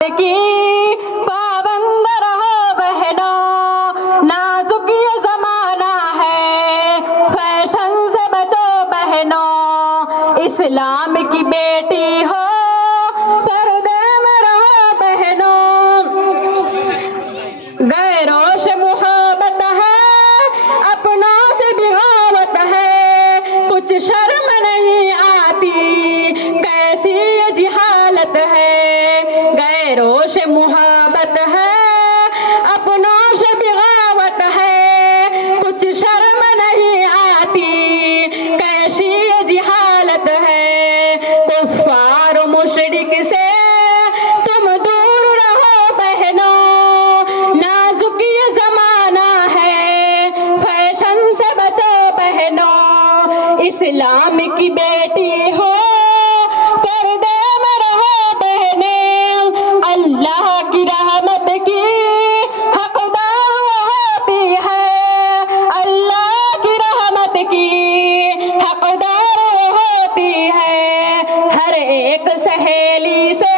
की पाबंद रहो बहनों, नाजुक ये जमाना है, फैशन से बचो बहनों, इस्लाम की बेटी हो पर्दे में रहो बहनों। गैरों से मुहब्बत है, अपनों से बिगावत है, कुछ शर्म नहीं आती, कैसी ये जिहालत है। गैरों से मुहब्बत है, अपनों से बिगावत है, कुछ शर्म नहीं आती, कैसी ये जिहालत है। कुफ्फार मुशरिक से तुम दूर रहो बहनों, नाजुक ये जमाना है, फैशन से बचो बहनों, इस्लाम की बेटी हो पर्दे में रहो बहने। अल्लाह की रहमत की हकदार होती है, अल्लाह की रहमत की हकदार होती है। हर एक सहेली से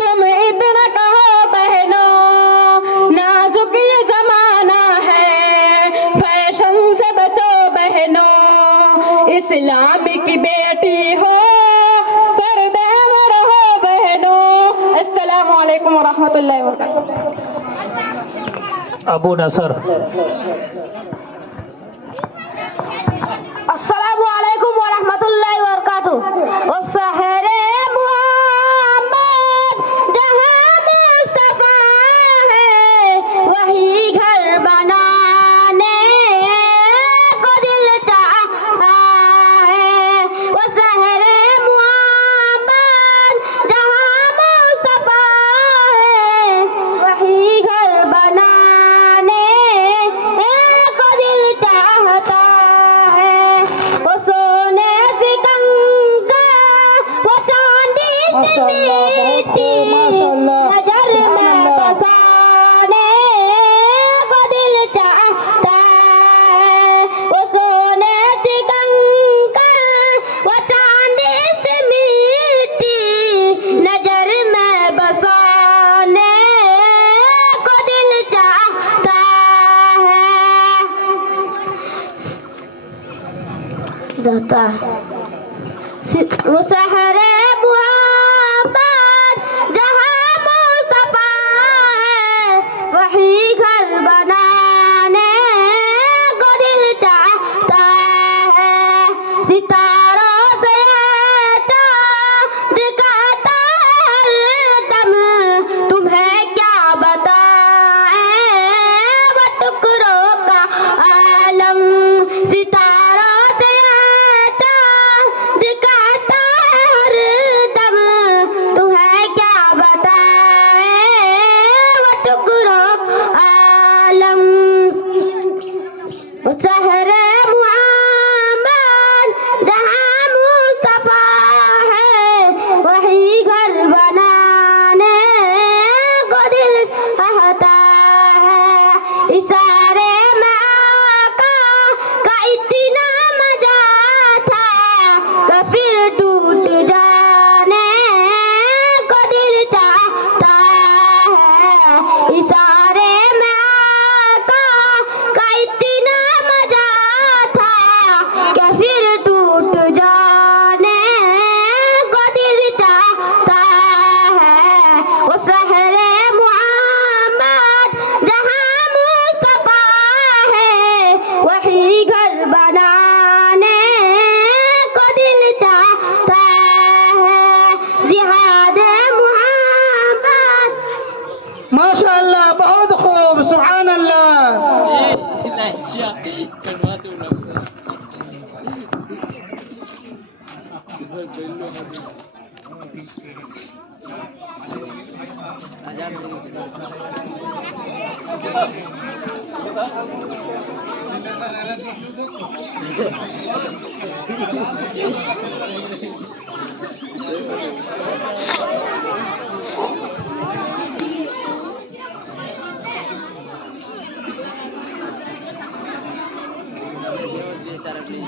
तुम इतना कहो बहनों, नाजुक ये जमाना है, फैशन से बचो बहनों, इस्लाम की बेटी हो पर्दे में रहो बहनों। अस्सलामु अलैकुम वरहमतुल्लाहि वबरकातुहू। अबू नसर। अस्सलामु अलैकुम वरहमतुल्लाहि वबरकातुहू। ओ शहरे मोहम्मद जहाँ मुस्तफा है, वही घर बनाने को दिल चाहता है। वो शहरे मोहम्मद जहाँ मुस्तफा है, वही घर बनाने को दिल चाहता है। वो सोने से कंकर, वो चांदी से मीठी, नजर में बसाने को दिल चाहता है। वो सोने से कंकर, वो चांदी से मीठी, नजर में बसाने को दिल चाहता है। जाता है वो शहरे मोहब्बत जहाँ मुस्तफा है, वही घर बनाने को दिल चाहता है। सितारों से चाँद दिखाता है हरदम, तुम्हें क्या बताएं वो टुकड़ों का आलम। सितारों से चाँद दिखाता है हरदम, तुम्हें क्या बताएं वो टुकड़ों का आलम। वो शहरे मोहम्मद जहाँ मुस्तफा है, वही घर बनाने को दिल चाहता है। इशारे में आका का इतना मजा था, कि फिर टूट जाने को दिल चाहता है। इशारे में आका का इतना मजा था, कि फिर टूट जाने को दिल चाहता है। वो शहरे मोहम्मद जहाँ मुस्तफा है, वही घर बनाने को दिल चाहता है। जिहाद मोहम्मद। माशाअल्लाह, बहुत खूब, सुभान अल्लाह। सारा प्ले